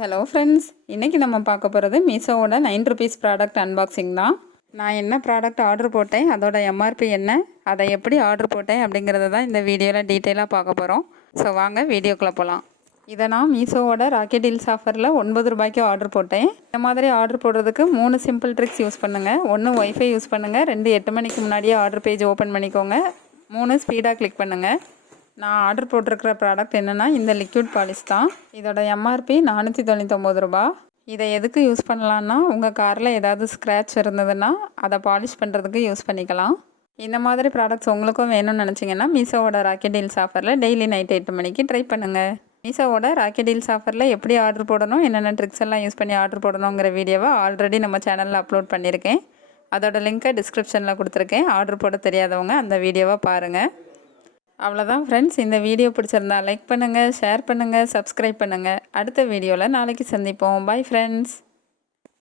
Hello friends இன்றைக்கி நம்ம பார்க்க போகிறது மீஷோவோட நைன் ருபீஸ் ப்ராடக்ட் அன்பாக்சிங் தான். நான் என்ன ப்ராடக்ட் ஆர்டர் போட்டேன்? அதோட எம்ஆர்பி என்ன? அதை எப்படி ஆர்டர் போட்டேன்? அப்படிங்கிறத தான் இந்த வீடியோவில் டீட்டெயிலாக பார்க்க போகிறோம் ஸோ வாங்க வீடியோக்குள்ளே போகலாம் இதை நான் மீஷோவோட ராக்கெட் டீல்ஸ் ஆஃபரில் ஒன்பது ரூபாய்க்கு ஆர்டர் போட்டேன். இந்த மாதிரி ஆர்டர் போடுறதுக்கு மூணு சிம்பிள் ட்ரிக்ஸ் யூஸ் பண்ணுங்கள் ஒன்று ஒய்ஃபை யூஸ் பண்ணுங்கள் ரெண்டு எட்டு மணிக்கு முன்னாடியே ஆர்டர் பேஜ் ஓப்பன் பண்ணிக்கோங்க. மூணு ஸ்பீடாக கிளிக் பண்ணுங்கள் நான் ஆர்டர் போட்டிருக்கிற ப்ராடக்ட் என்னென்னா இந்த லிக்விட் பாலிஷ் தான். இதோட எம்ஆர்பி நானூற்றி தொண்ணூத்தொம்பது ரூபா. இதை எதுக்கு யூஸ் பண்ணலான்னா உங்கள் காரில் ஏதாவது ஸ்க்ராட்ச் இருந்ததுன்னா அதை பாலிஷ் பண்ணுறதுக்கு யூஸ் பண்ணிக்கலாம். இந்த மாதிரி ப்ராடக்ட்ஸ் உங்களுக்கும் வேணும்னு நினச்சிங்கன்னா மீஷோவோட ராக்கெட் டீல்ஸ் ஆஃபரில் டெய்லி நைட் எட்டு மணிக்கு ட்ரை பண்ணுங்கள் மீஷோவோட ராக்கெட் டீல்ஸ் ஆஃபரில் எப்படி ஆர்டர் போடணும் என்னென்ன ட்ரிக்ஸ் எல்லாம் யூஸ் பண்ணி ஆர்டர் போடணுங்கிற வீடியோவை ஆல்ரெடி நம்ம சேனலில் அப்லோட் பண்ணியிருக்கேன். அதோட லிங்க்கை டிஸ்கிரிப்ஷனில் கொடுத்துருக்கேன். ஆர்டர் போட தெரியாதவங்க அந்த வீடியோவை பாருங்கள் அவ்வளோதான் ஃப்ரெண்ட்ஸ் இந்த வீடியோ பிடிச்சிருந்தா லைக் பண்ணுங்கள் ஷேர் பண்ணுங்கள் சப்ஸ்கிரைப் பண்ணுங்கள் அடுத்த வீடியோவில் நாளைக்கு சந்திப்போம். Bye friends